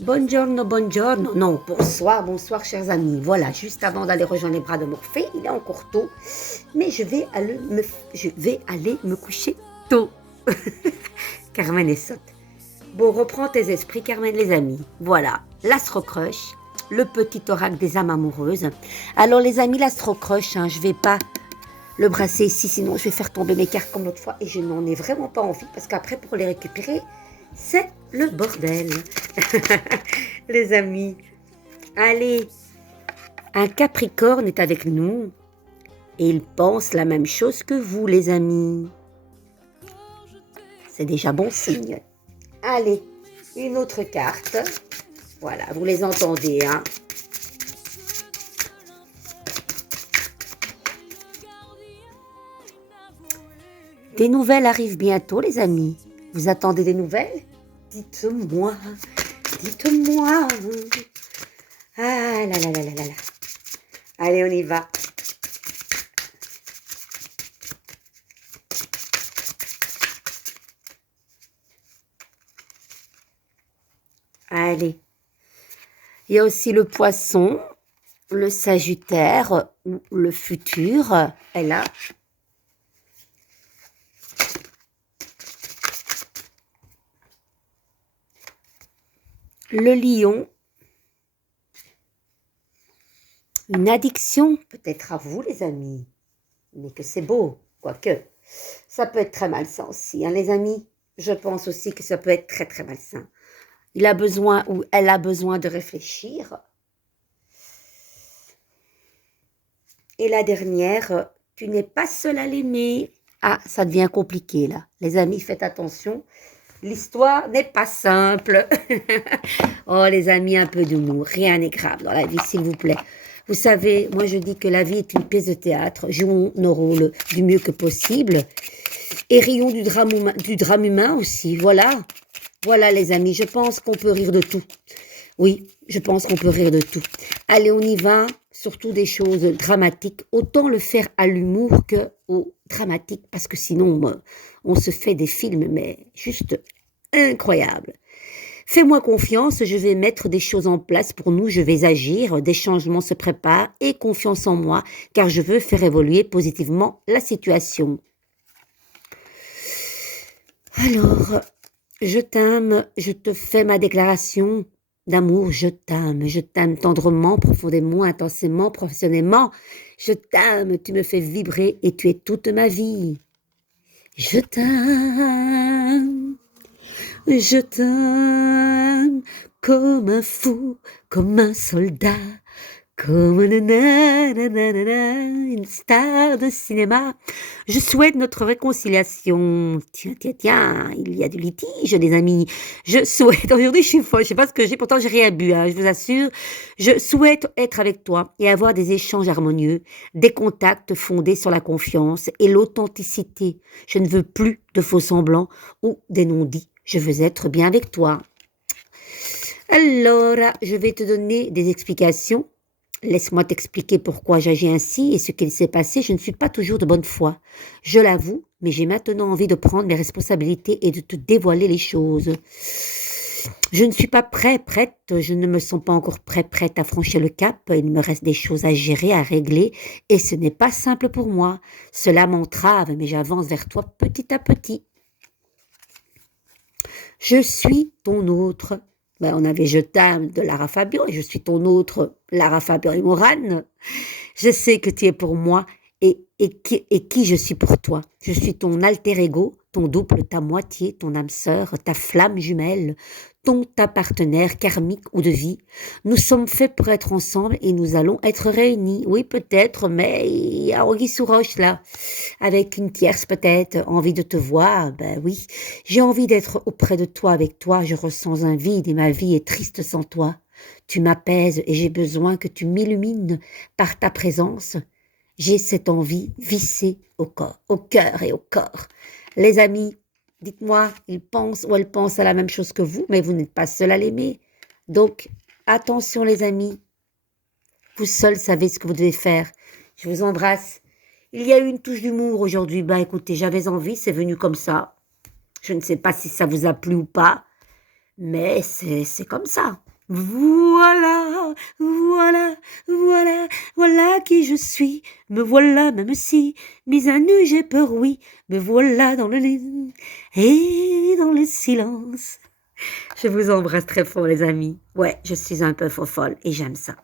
Buongiorno, buongiorno. Non, bonsoir, bonsoir, chers amis. Voilà, juste avant d'aller rejoindre les bras de Morphée, il est encore tôt, mais je vais aller me coucher tôt. Carmen est sotte. Bon, reprends tes esprits, Carmen, les amis. Voilà, l'Astro-Crush, le petit oracle des âmes amoureuses. Alors, les amis, l'Astro-Crush, je vais pas le brasser ici, sinon je vais faire tomber mes cartes comme l'autre fois et je n'en ai vraiment pas envie parce qu'après, pour les récupérer, c'est le bordel. Les amis, allez, un Capricorne est avec nous et il pense la même chose que vous, les amis. C'est déjà bon signe. Allez, une autre carte. Voilà, vous les entendez, hein. Des nouvelles arrivent bientôt, les amis. Vous attendez des nouvelles? Dites-moi, dites-moi. Ah là là là là là là. Allez, on y va. Allez. Il y a aussi le poisson, le sagittaire ou le futur. Et là, le lion, une addiction, peut-être à vous les amis, mais que c'est beau, quoique. Ça peut être très malsain aussi, hein, les amis. Je pense aussi que ça peut être très très malsain. Il a besoin ou elle a besoin de réfléchir. Et la dernière, tu n'es pas seul à l'aimer. Ah, ça devient compliqué là. Les amis, faites attention. L'histoire n'est pas simple. Oh, les amis, un peu d'humour. Rien n'est grave dans la vie, s'il vous plaît. Vous savez, moi je dis que la vie est une pièce de théâtre. Jouons nos rôles du mieux que possible. Et rions du drame humain aussi. Voilà. Voilà, les amis, je pense qu'on peut rire de tout. Oui, je pense qu'on peut rire de tout. Allez, on y va. Surtout des choses dramatiques. Autant le faire à l'humour qu'au dramatique, parce que sinon, on se fait des films, mais juste incroyables. Fais-moi confiance, je vais mettre des choses en place pour nous, je vais agir, des changements se préparent et confiance en moi, car je veux faire évoluer positivement la situation. Alors, je t'aime, je te fais ma déclaration d'amour, je t'aime tendrement, profondément, intensément, professionnellement. Je t'aime, tu me fais vibrer et tu es toute ma vie. Je t'aime, comme un fou, comme un soldat, comme une star de cinéma. Je souhaite notre réconciliation. Tiens, il y a du litige, les amis. Je souhaite, aujourd'hui je suis folle, je sais pas ce que j'ai, pourtant j'ai rien bu, hein, je vous assure. Je souhaite être avec toi et avoir des échanges harmonieux, des contacts fondés sur la confiance et l'authenticité. Je ne veux plus de faux semblants ou des non-dits. Je veux être bien avec toi. Alors, je vais te donner des explications. Laisse-moi t'expliquer pourquoi j'agis ainsi et ce qu'il s'est passé. Je ne suis pas toujours de bonne foi. Je l'avoue, mais j'ai maintenant envie de prendre mes responsabilités et de te dévoiler les choses. Je ne suis pas prête, je ne me sens pas encore prête à franchir le cap. Il me reste des choses à gérer, à régler et ce n'est pas simple pour moi. Cela m'entrave, mais j'avance vers toi petit à petit. Je suis ton autre. On avait Je t'aime de Lara Fabian et je suis ton autre Lara Fabian et Morane. Je sais que tu es pour moi et qui je suis pour toi. Je suis ton alter ego, ton double, ta moitié, ton âme sœur, ta flamme jumelle, ta partenaire karmique ou de vie. Nous sommes faits pour être ensemble et nous allons être réunis. Oui, peut-être, mais il y a Anguille sous roche là, avec une tierce peut-être, envie de te voir. Ben oui, j'ai envie d'être auprès de toi, avec toi. Je ressens un vide et ma vie est triste sans toi. Tu m'apaises et j'ai besoin que tu m'illumines par ta présence. J'ai cette envie vissée au corps, au cœur et au corps. Les amis, dites-moi, il pense ou elle pense à la même chose que vous, mais vous n'êtes pas seul à l'aimer. Donc, attention les amis, vous seuls savez ce que vous devez faire. Je vous embrasse. Il y a eu une touche d'humour aujourd'hui. Ben écoutez, j'avais envie, c'est venu comme ça. Je ne sais pas si ça vous a plu ou pas, mais c'est comme ça. Voilà, voilà, voilà, voilà qui je suis. Me voilà, même si, mise à nu, j'ai peur, oui. Me voilà dans le lit et dans le silence. Je vous embrasse très fort, les amis. Ouais, je suis un peu fofolle et j'aime ça.